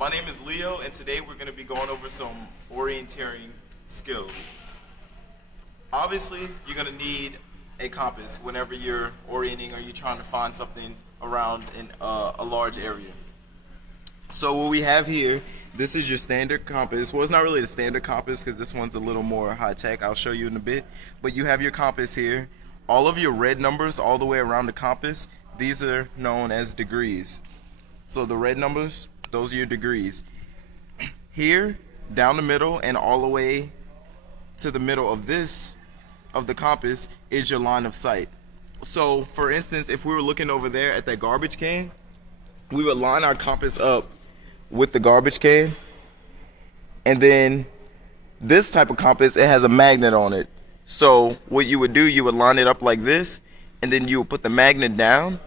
My name is Leo, and today we're going to be going over some orienteering skills. Obviously, you're going to need a compass whenever you're orienting or you're trying to find something around in a large area. So what we have here, this is your standard compass. Well, it's not really the standard compass because this one's a little more high-tech. I'll show you in a bit. But you have your compass here. All of your red numbers all the way around the compass, these are known as degrees. So the red numbers, those are your degrees. Here, down the middle and all the way to the middle of the compass is your line of sight. So for instance, if we were looking over there at that garbage can, we would line our compass up with the garbage can, and then this type of compass, it has a magnet on it. So what you would do, you would line it up like this, and then you would put the magnet down,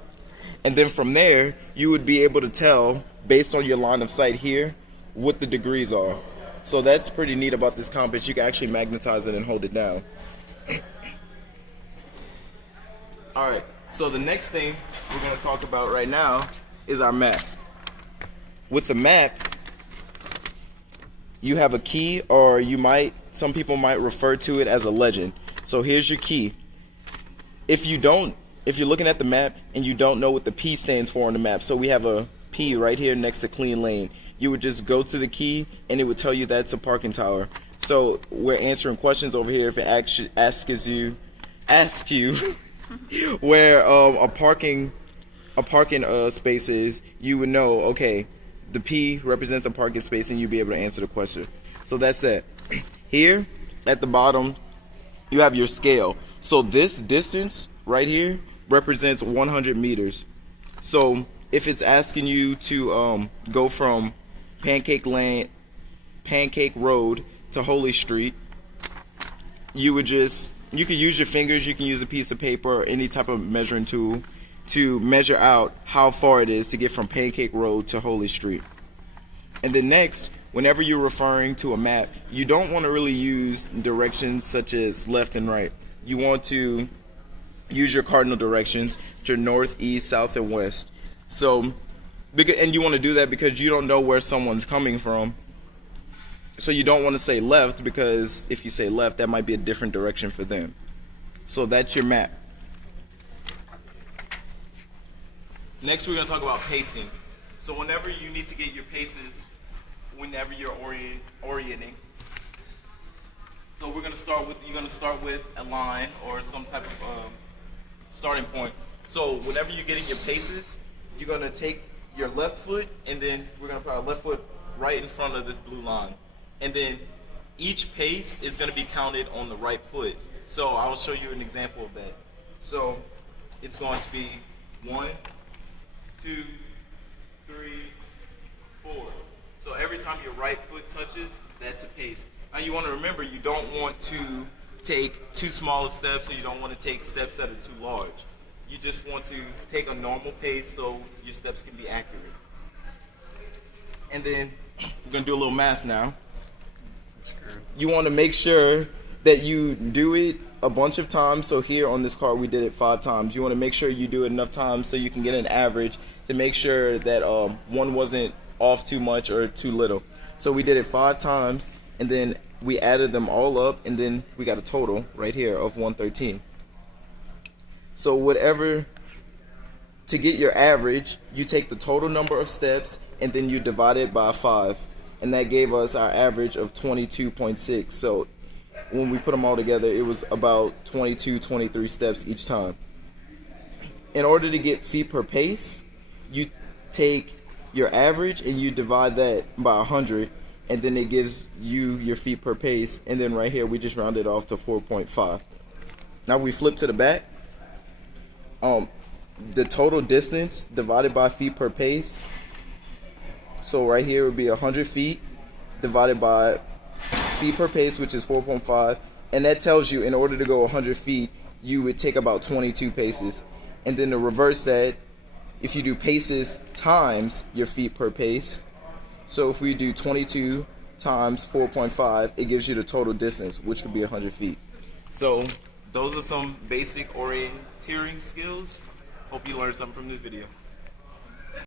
and then from there you would be able to tell based on your line of sight here what the degrees are. So that's pretty neat about this compass. You can actually magnetize it and hold it down. Alright, so the next thing we're going to talk about right now is our map. With the map, you have a key, or some people might refer to it as a legend. So here's your key. If you're looking at the map and you don't know what the P stands for on the map, so we have a P right here next to clean lane, you would just go to the key and it would tell you that's a parking tower. So we're answering questions over here. If it asks you where a parking space is, you would know, okay, the P represents a parking space, and you'd be able to answer the question. So that's it. Here at the bottom, you have your scale. So this distance right here represents 100 meters. So if it's asking you to go from Pancake Road to Holy Street, you could use your fingers, you can use a piece of paper or any type of measuring tool to measure out how far it is to get from Pancake Road to Holy Street. And then next, whenever you're referring to a map, you don't want to really use directions such as left and right. You want to use your cardinal directions, which are north, east, south, and west. And you want to do that because you don't know where someone's coming from. So you don't want to say left, because if you say left, that might be a different direction for them. So that's your map. Next, we're going to talk about pacing. So whenever you need to get your paces, whenever you're orienting, so you're going to start with a line or some type of starting point. So whenever you're getting your paces, you're going to take your left foot, and then we're going to put our left foot right in front of this blue line. And then each pace is going to be counted on the right foot. So I'll show you an example of that. So it's going to be 1, 2, 3, 4. So every time your right foot touches, that's a pace. Now you want to remember, you don't want to take too small of steps, or you don't want to take steps that are too large. You just want to take a normal pace so your steps can be accurate. And then we're going to do a little math now. You want to make sure that you do it a bunch of times. So here on this card, we did it 5 times. You want to make sure you do it enough times so you can get an average to make sure that one wasn't off too much or too little. So we did it 5 times, and then we added them all up, and then we got a total right here of 113. So to get your average, you take the total number of steps and then you divide it by 5. And that gave us our average of 22.6. So when we put them all together, it was about 22, 23 steps each time. In order to get feet per pace, you take your average and you divide that by 100, and then it gives you your feet per pace. And then right here, we just rounded off to 4.5. Now we flip to the back. The total distance divided by feet per pace. So right here would be 100 feet divided by feet per pace, which is 4.5. And that tells you in order to go 100 feet, you would take about 22 paces. And then to reverse that, if you do paces times your feet per pace, so if we do 22 times 4.5, it gives you the total distance, which would be 100 feet. So those are some basic orienteering skills. Hope you learned something from this video.